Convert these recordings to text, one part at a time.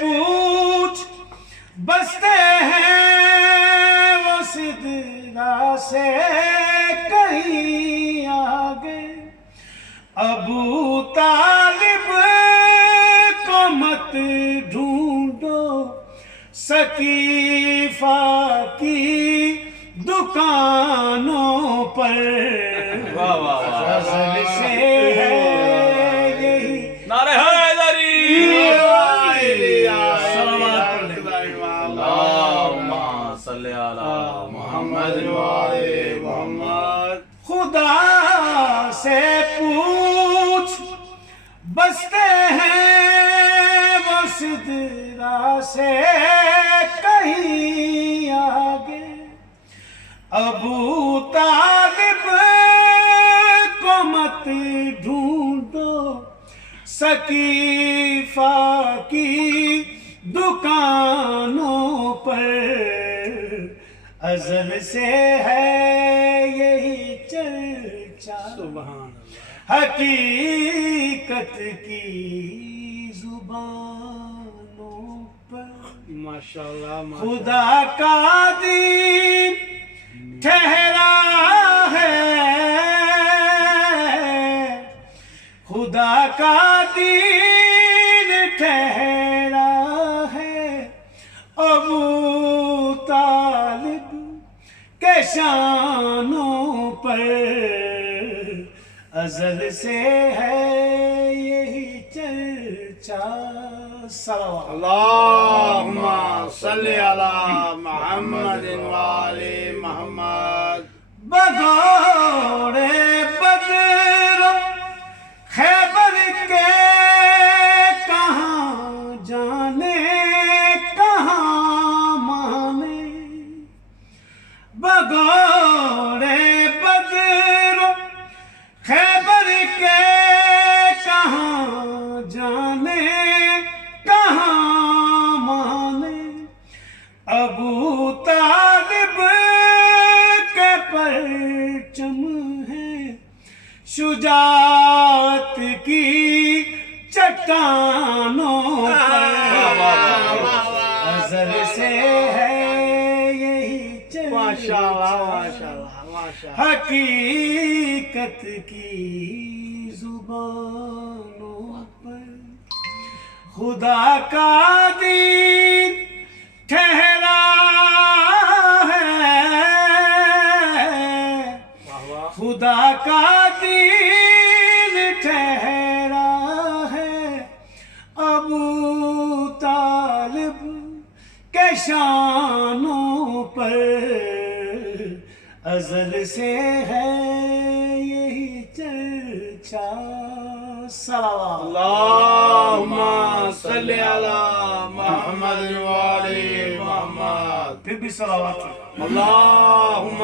پوچھ بستے ہیں وہ سدرا سے کہیں آگے ابو طالب کو مت ڈھونڈو سقیفہ کی دکانوں پر فضل سے ہے یہی نعرہ حیدری اللہم صلی علی محمد وعلى محمد خدا سے پوچھ بستے ہیں وہ سدرا سے کہیں آگے ابو طالب کو مت ڈھونڈو سقیفہ کی دکانوں پر ازل سے ہے یہی چرچا سبحان حقیقت کی زبانوں پر ماشاءاللہ خدا کا دین ٹھہرا ہے خدا کا دین ٹھہرا ہے ابو طالب کے شانوں پر ازل سے ہے یہی چرچا صلوات اللهم صل على محمد وعلى محمد بغور بدر خیبر کے کہاں جانے کہاں مانے بغور بدر خیبر کے کہاں جانے کہاں مانے ابو طالب کے پرچم ہے شجاعت کی چٹانوں پر ازل سے ہے یہی ماشاءاللہ حقیقت کی زبانوں پر خدا کا دین ٹھہرا ہے خدا کا دین ٹھہرا ہے ابو طالب کے شانوں پر ازل سے ہے یہی چرچا صلوات اللهم صل على محمد وعلى محمد پھر بھی صلوات اللهم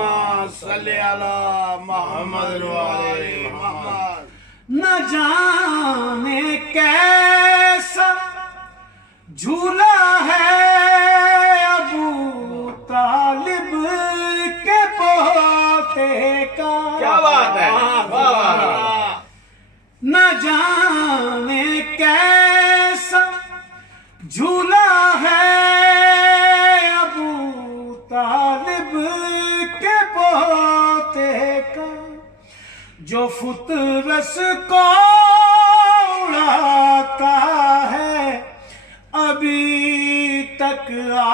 صل على محمد وعلى محمد نہ جانے کیسا جھولا ہے ابو طالب کے پوتے کا کیا بات ہے واہ واہ نہ جانے کیسا جھولا ہے ابو طالب کے پوتے کا جو فطرس کو اڑاتا ہے ابھی تک کیا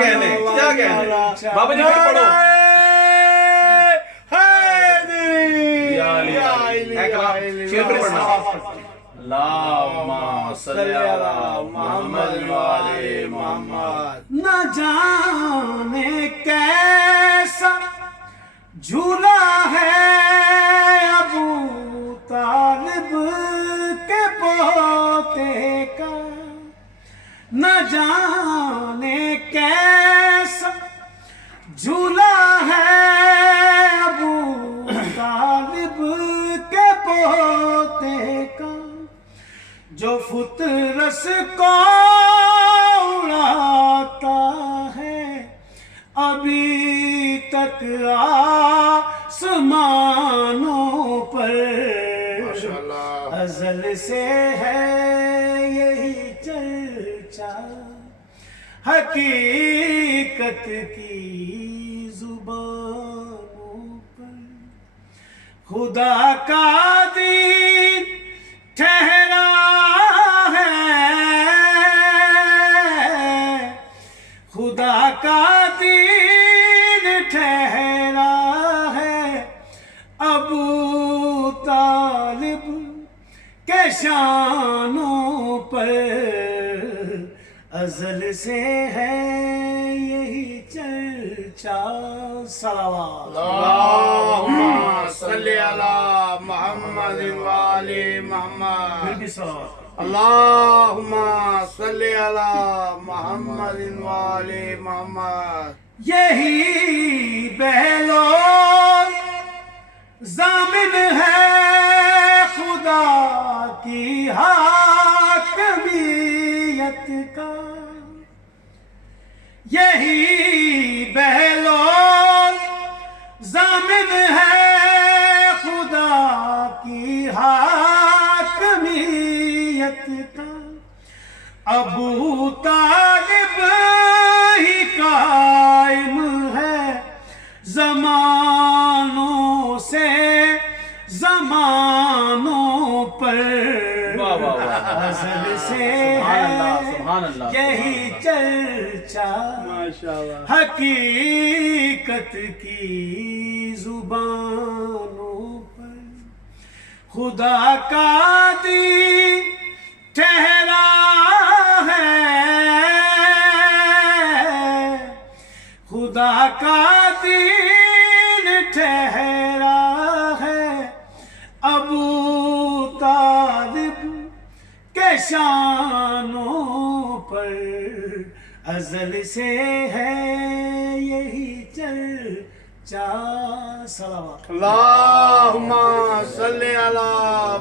کہنے کیا کہنے بابا جی پھر پڑھو شیر پھر پڑھنا اللہم صلی علی محمد وعلی محمد نہ جانے کیسا جھولا ہے ابو طالب کے پوتے کا نہ جانے کیسا جھولا ہے ابو طالب کے پوتے کا جو فطرس کو اڑاتا ہے ابھی تک آسمانوں پر ماشاءاللہ ازل سے ہے یہی چرچا، حقیقت کی زبانوں پر خدا کا دین ٹھہرا ہے، خدا کا دین ٹھہرا ہے، ابو طالب کے شانوں پر ازل سے ہے یہی چرچا۔ صلوات اللہم صلی علی محمد وآلِ محمد، پھر بھی صلوات۔ اللہم صلی علی محمد وآلِ محمد۔ یہی بہلول ضامن ہے خدا کی حاکمیت کا، یہی بہلول ضامن ہے خدا کی حاکمیت کا، ابو طالب ہی قائم ہے زمانوں سے زمانوں پر، واہ واہ واہ، ازل سے سبحان اللہ، ہے سبحان اللہ، یہی چرچا، ماشاءاللہ حقیقت کی زبانوں پر خدا کا دین ٹھہرا ہے، خدا کا دین ٹھہرا ہے، ابو طالب کے شانوں پر ازل سے ہے یہی چرچا۔ صلوات۔ اللہم صلی علی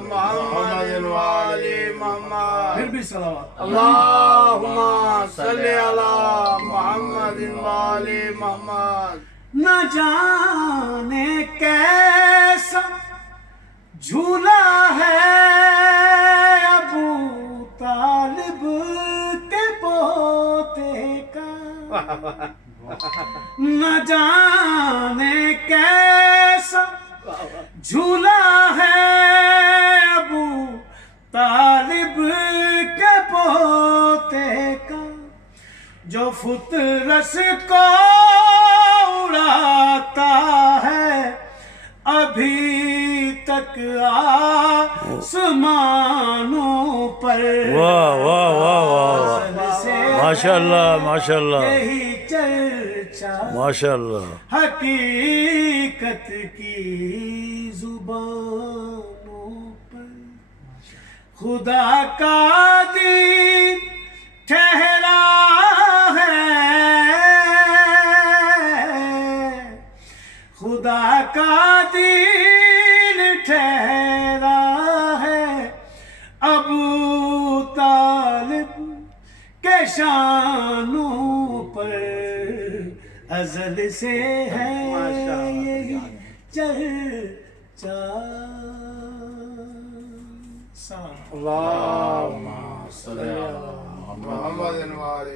محمد وآلِ محمد، پھر بھی صلوات۔ اللہم صلی علی محمد وآلِ محمد۔ نہ جانے کیسا جھولا ہے ابو طالب کے پوتے کا، نہ جانے کیسا جھولا ہے ابو طالب کے پوتے کا، جو فطرس کو اڑاتا ہے ابھی تک آسمانوں پر، واہ واہ واہ واہ واہ، ازل سے ماشاء اللہ ماشاء اللہ یہی چرچا، ماشاء اللہ۔ حقیقت کی زبانوں پر خدا کا دین ٹھہرا ہے، خدا کا دین ٹھہرا ہے، ابو طالب کے شانوں پر ازل سے ہے یہی چرچا۔ اللہم صلی علی محمد وآلِ